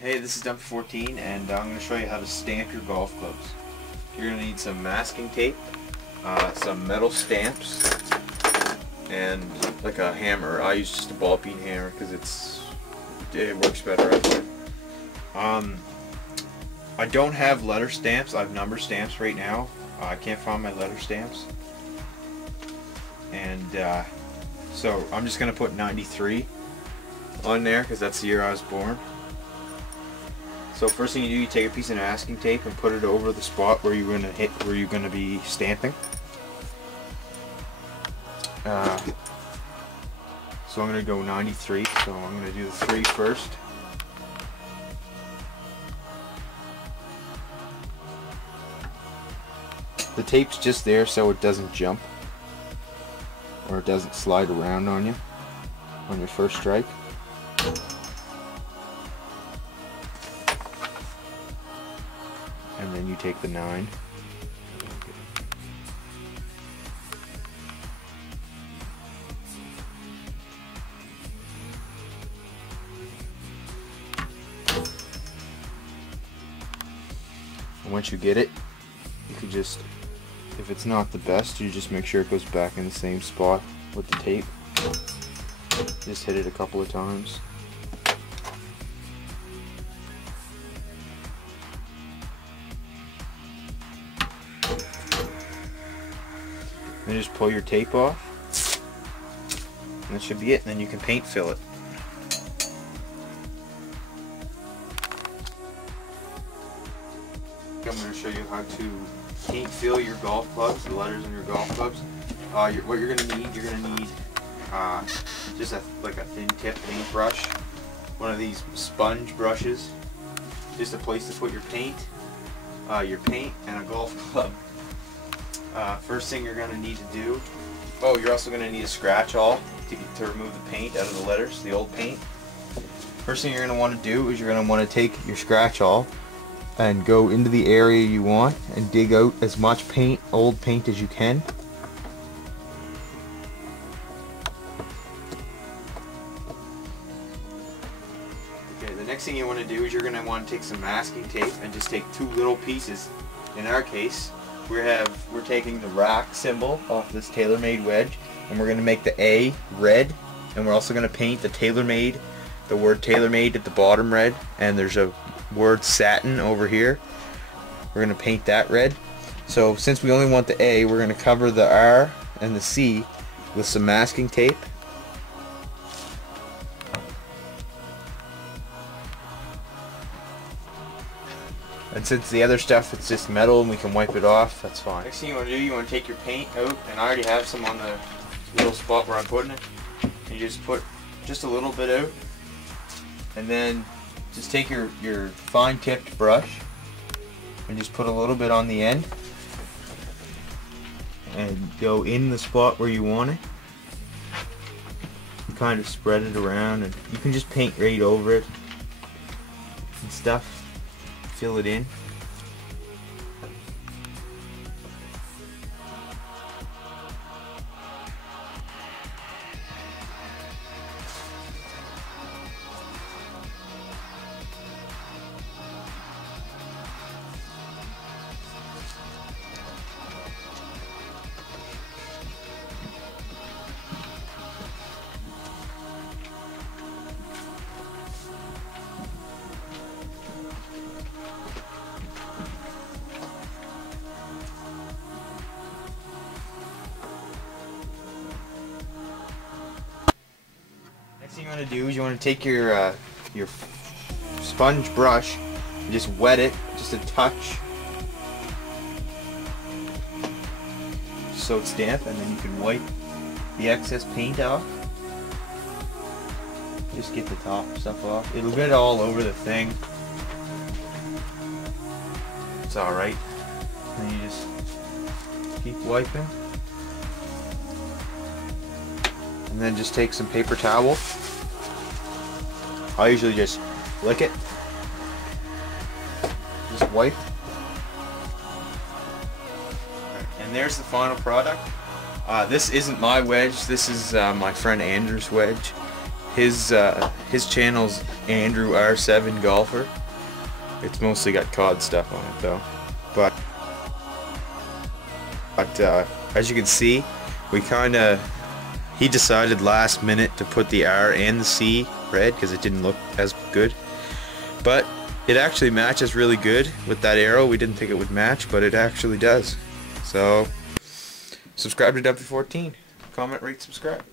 Hey, this is Dumpy14 and I'm going to show you how to stamp your golf clubs. You're going to need some masking tape, some metal stamps, and like a hammer. I use just a ball peen hammer because it works better, I find. I don't have letter stamps. I have number stamps right now. I can't find my letter stamps. And so I'm just going to put 93 on there because that's the year I was born. So first thing you do, you take a piece of masking tape and put it over the spot where you're going to be stamping. So I'm going to go 93. So I'm going to do the 3 first. The tape's just there so it doesn't jump or it doesn't slide around on you on your first strike. And then you take the 9. And once you get it, you can just, if it's not the best, you just make sure it goes back in the same spot with the tape. Just hit it a couple of times. Then just pull your tape off, and that should be it. And then you can paint fill it. I'm going to show you how to paint fill your golf clubs, the letters in your golf clubs. What you're going to need, just like a thin tip paintbrush, one of these sponge brushes, just a place to put your paint, and a golf club. First thing you're going to need to do, you're also going to need a scratch awl to remove the paint out of the letters, the old paint. First thing you're going to want to do is you're going to want to take your scratch awl and go into the area you want and dig out as much paint, old paint, as you can. Okay, the next thing you want to do is you're going to want to take some masking tape and just take 2 little pieces. In our case, we're taking the rack symbol off this TaylorMade wedge, and we're going to make the A red, and we're also going to paint the TaylorMade, the word TaylorMade at the bottom red, and there's a word satin over here. We're going to paint that red. So since we only want the A, we're going to cover the R and the C with some masking tape. And since the other stuff, it's just metal and we can wipe it off, that's fine. Next thing you want to do, you want to take your paint out, and I already have some on the little spot where I'm putting it. And you just put just a little bit out, and then just take your fine tipped brush and just put a little bit on the end and go in the spot where you want it. And kind of spread it around, and you can just paint right over it and stuff. Fill it in. Next thing you want to do is you want to take your sponge brush and just wet it just a touch so it's damp, and then you can wipe the excess paint off. Just get the top stuff off. It'll get all over the thing. It's alright. And you just keep wiping. And then just take some paper towel. I usually just lick it. Just wipe. And there's the final product. This isn't my wedge. This is my friend Andrew's wedge. His channel's Andrew R7 Golfer. It's mostly got COD stuff on it though. But as you can see, he decided last minute to put the R and the C red because it didn't look as good. But it actually matches really good with that arrow. We didn't think it would match, but it actually does. So subscribe to Dumpy14. Comment, rate, subscribe.